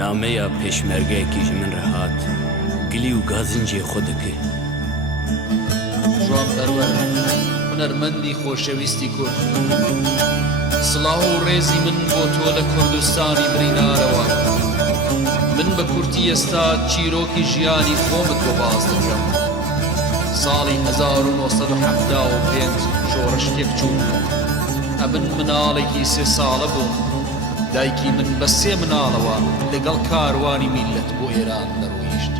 نامەیە پێشمەرگەیەکیش من ڕەهات گلی و گازنجێ خۆ دەکێ جوان پەروەر هونەرمەندی خۆشەویستی کورد سڵاو و ڕێزی من بۆ تۆ لە کوردستانی برینارەوە من بە کورتی ئێستا چیرۆکی ژیانی خۆمت بۆ باز دەکەم ساڵی 1975 شۆڕشتێک چوون ئەبن مناڵێکی 3 ساڵە بووم دایکی من بە 3 مناڵەوە لەگەڵ کاروانی میلەت بۆ ئێران دەڕۆیشت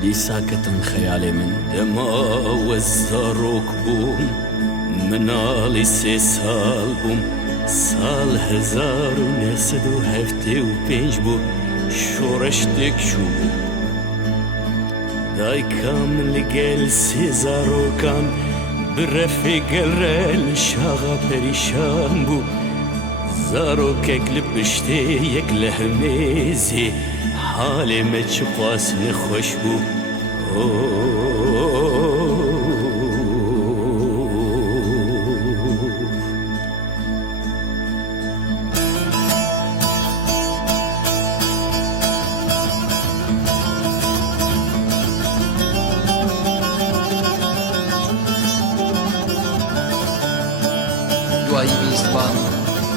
دیسا کەتم خەیاڵێ من دەماوە زارۆک بووم مناڵی 3 ساڵ بووم ساڵ 1975 بوو شۆڕشتێک چوو دایکم لەگەل 3 زارۆکان برەفێ گەڕێل شاغا پەریشان بوو زارۆکێک لە پشتەیەک لە هەمێزێ حالێ مە چ خواستنە خۆش بوو دوایی بیستمان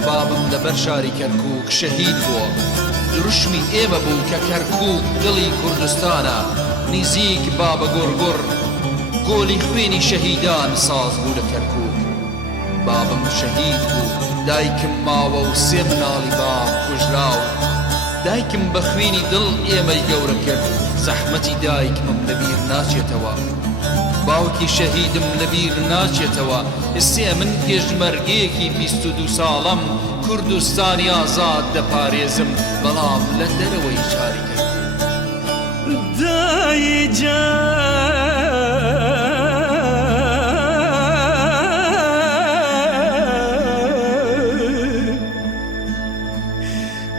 بابم لەبەر شاری کەرکووک شەهید بووە دروشمی ئێمە بوو کە کەرکووک دڵی کوردستانە نزیک بابە گۆڕگۆڕ گۆلی خوێنی شەهیدان ساز بوو لە کەرکووک بابم شەهید بوو دایکم ماوە و 3 مناڵی باب کوژراو دایکم بە خوێنی دڵ ئێمەی گەورە کرد زەحمەتی دایکمم لەبیر ناچێتەوە باوکی شەهیدم لەبیر ناچێتەوە ئێستێ من پێشمەرگەیەکی 22 ساڵم کوردستانی ئازاد دەپارێزم بەڵام لە دەرەوەی شاری کەرکووک دایی جان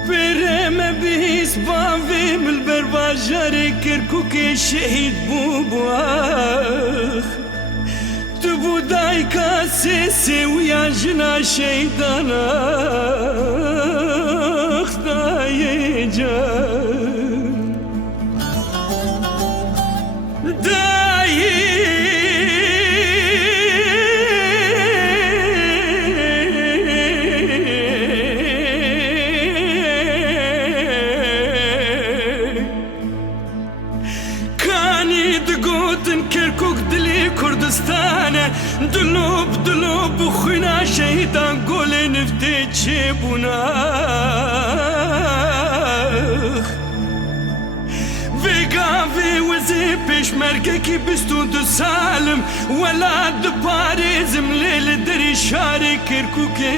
برێمە بیست باوێ ملبەر باژارێ کەرکووکێ شەهید بوو بووە تو بوو دایکا سێ ویان ژنا شەیدانە دایی جان دایی کانی دگوتن کەرکووک دلی کوردستانە دلۆب دلۆب و خوێنا شەهیدان گۆلێ نفتێ چێبوونا vê wezê pêşmergekî 22 salim welat diparêzim lê li derê şarê Kirkûkê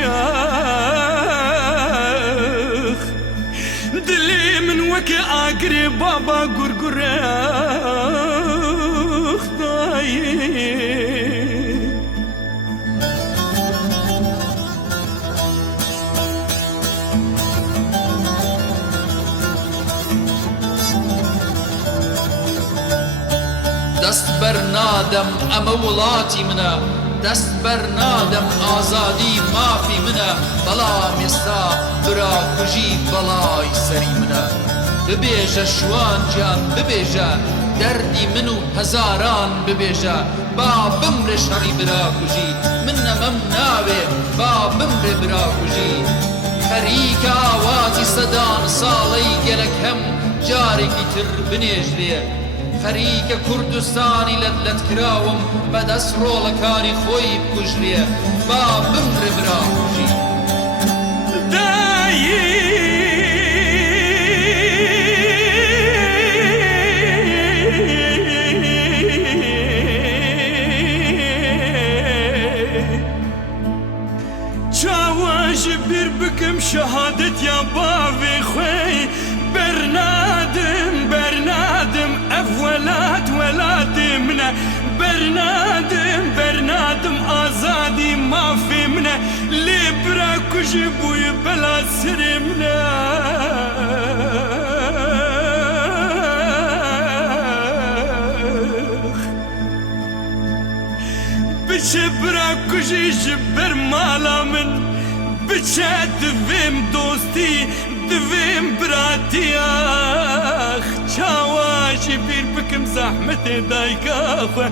dilê min wekî agirê baba gurgure dayê دەست بەرنادەم ئەمە وڵاتی منە دەست بەرنادەم ئازادی مافی منە بەڵام ئێستا براکوژی بەڵای سەری منە ببێژە شوان گیان ببێژە دەردی من و هەزاران ببێژە با بمرێ شەڕی براکوژی من نەمەم ناوێ با بمرێ براکوژی خەریکە ئاوازی سەدان ساڵەی گەلک هەم جارێکی تر بنێژرێ خەریکە کوردستانی لەت کراوم بەدەست ڕۆڵەکانی خۆی بکوژرێ با بمرێ براکوژی چاواژە بیر بکەم شەهادەت یا باوێ خوێ بەرنادم بەرنادم ئەف وەلات وەلاتێ منە بەرنادم بەرنادم ئازادی مافێ منە لێ براکوژی بووی بەلا سرێ منە شبرا کجی جبر مالا من بچه دویم دوستی دویم براتی آخ چاواجی بیر بکم زحمت دایکا خو